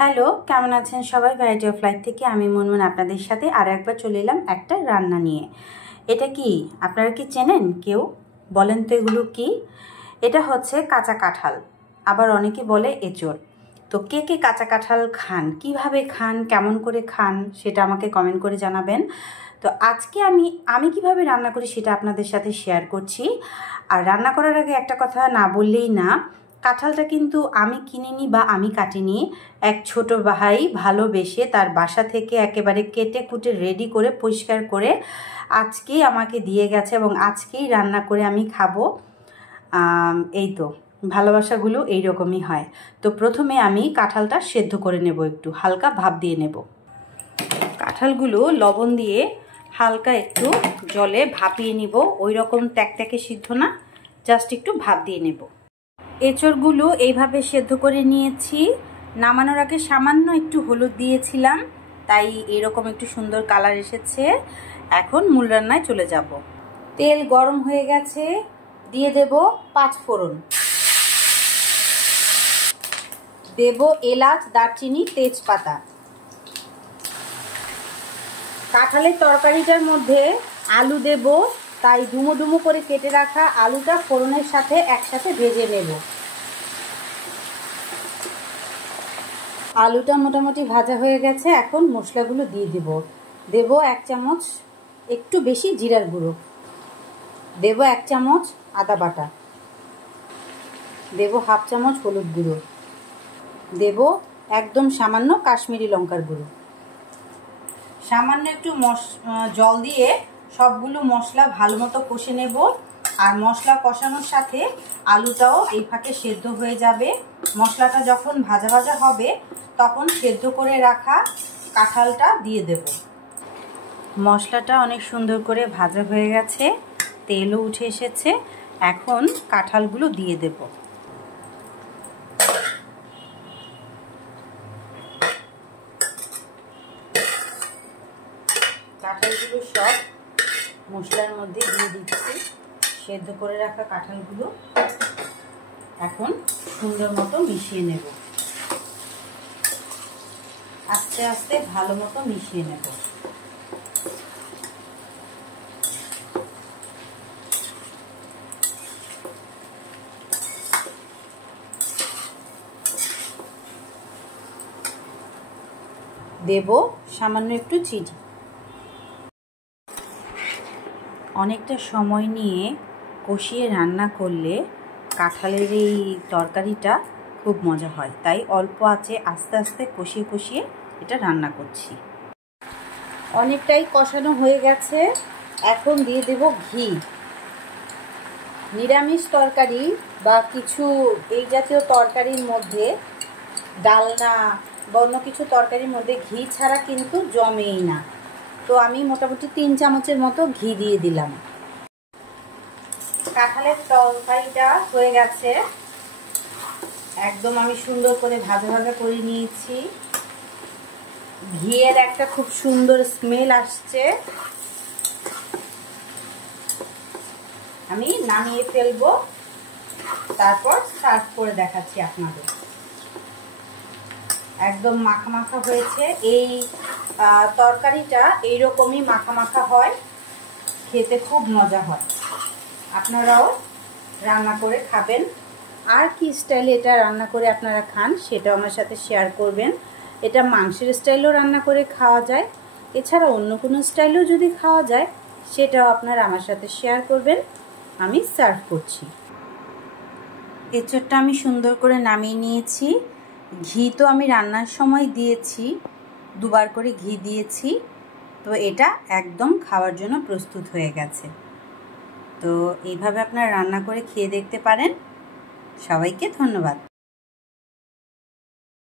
Hello, কেমন আছেন সবাই? ভ্যারাইটি অফ লাইফ থেকে আমি মুনমুন আপনাদের সাথে আরও একবার চলে এলাম একটা রান্না নিয়ে। এটা কি আপনারা কি চেনেন? কেউ বলেন তো এগুলো কি? এটা হচ্ছে কাঁচা কাঁঠাল, আবার অনেকে বলে এঁচড়। তো কে কে কাঁচা কাঁঠাল খান, কিভাবে খান, কেমন করে খান সেটা আমাকে কমেন্ট করে জানাবেন। তো আজকে আমি কিভাবে রান্না করি সেটা আপনাদের সাথে শেয়ার করছি। আর রান্না করার আগে একটা কথা না বললেই না, কাঁঠালটা কিন্তু আমি কিনিনি বা আমি কাটিনি। এক ছোট ভাই ভালোবেসে তার বাসা থেকে একেবারে কেটে কুটে রেডি করে পরিষ্কার করে আজকেই আমাকে দিয়ে গেছে এবং আজকেই রান্না করে আমি খাবো। এই তো ভালোবাসাগুলো এইরকমই হয়। তো প্রথমে আমি কাঁঠালটা সেদ্ধ করে নেব, একটু হালকা ভাপ দিয়ে নেব। কাঁঠালগুলো লবণ দিয়ে হালকা একটু জলে ভাপিয়ে নিব, ওই রকম ট্যাকট্যাকে সিদ্ধ না, জাস্ট একটু ভাপ দিয়ে নেব। এঁচড়গুলো এইভাবে সেদ্ধ করে নিয়েছি। নামানোর আগে সামান্য একটু হলুদ দিয়েছিলাম, তাই এরকম একটু সুন্দর কালার এসেছে। এখন মূল রান্নায় চলে যাব। তেল গরম হয়ে গেছে, দিয়ে দেব 5 ফোড়ন, দেব এলাচ, দারচিনি, তেজপাতা। কাঁঠালের তরকারিটার মধ্যে আলু দেব, তাই ডুমো ডুমো করে কেটে রাখা আলুটা ফোড়নের সাথে একসাথে ভেজে নেব। আলুটা মোটামুটি ভাজা হয়ে গেছে, এখন মশলাগুলো দিয়ে দেব 1 চামচ একটু বেশি জিরার গুঁড়ো, দেব 1 চামচ আদা বাটা, দেব 1/2 চামচ হলুদ গুঁড়ো, দেব একদম সামান্য কাশ্মীরি লঙ্কার গুঁড়ো। সামান্য একটু জল দিয়ে সবগুলো মশলা ভালো মতো কষে নেব। আর মশলা কষানোর সাথে আলুটাও এই ফাঁকে সেদ্ধ হয়ে যাবে। মশলাটা যখন ভাজা ভাজা হবে তখন সেদ্ধ করে রাখা কাঁঠালটা দিয়ে দেব। মশলাটা অনেক সুন্দর করে ভাজা হয়ে গেছে, তেলও উঠে এসেছে। এখন কাঁঠালগুলো দিয়ে দেব। কাঁঠালগুলো সব মশলার মধ্যে দিয়ে দিচ্ছি, সেদ্ধ করে রাখা কাঁঠালগুলো এখন সুন্দর মতো মিশিয়ে নেব। আস্তে আস্তে ভালো মতো মিশিয়ে নেব। দেব সামান্য একটু চিনি। অনেকটা সময় নিয়ে কষিয়ে রান্না করলে কাঁঠালের এই তরকারিটা খুব মজা হয়, তাই অল্প আঁচে আস্তে আস্তে কষিয়ে কষিয়ে এটা রান্না করছি। অনেকটাই কষানো হয়ে গেছে, এখন দিয়ে দেব ঘি। নিরামিষ তরকারি বা কিছু এই জাতীয় তরকারির মধ্যে, ডালনা বা অন্য কিছু তরকারির মধ্যে ঘি ছাড়া কিন্তু জমেই না। তো আমি মোটামুটি 3 চামচের মতো ঘি দিয়ে দিলাম। কাঁঠালের তরকারিটা হয়ে গেছে, একদম আমি সুন্দর করে ভাজা ভাজা করে নিয়েছি। ঘিয়ের একটা খুব সুন্দর স্মেল আসছে। আমি নামিয়ে ফেলবো, তারপর সার্ভ করে দেখাচ্ছি আপনাদের। একদম মাখা মাখা হয়েছে। এই তরকারিটা এইরকমই মাখা মাখা হয়, খেতে খুব মজা হয়। আপনারাও রান্না করে খাবেন। আর কি স্টাইলে এটা রান্না করে আপনারা খান সেটাও আমার সাথে শেয়ার করবেন। এটা মাংসের স্টাইলেও রান্না করে খাওয়া যায়, এছাড়া অন্য কোনো স্টাইলেও যদি খাওয়া যায় সেটাও আপনারা আমার সাথে শেয়ার করবেন। আমি সার্ভ করছি। এঁচড়টা আমি সুন্দর করে নামিয়ে নিয়েছি। ঘি তো আমি রান্নার সময় দিয়েছি, 2 বার করে ঘি দিয়েছি। তো এটা একদম খাওয়ার জন্য প্রস্তুত হয়ে গেছে। তো এইভাবে আপনারা রান্না করে খেয়ে দেখতে পারেন। সবাইকে ধন্যবাদ।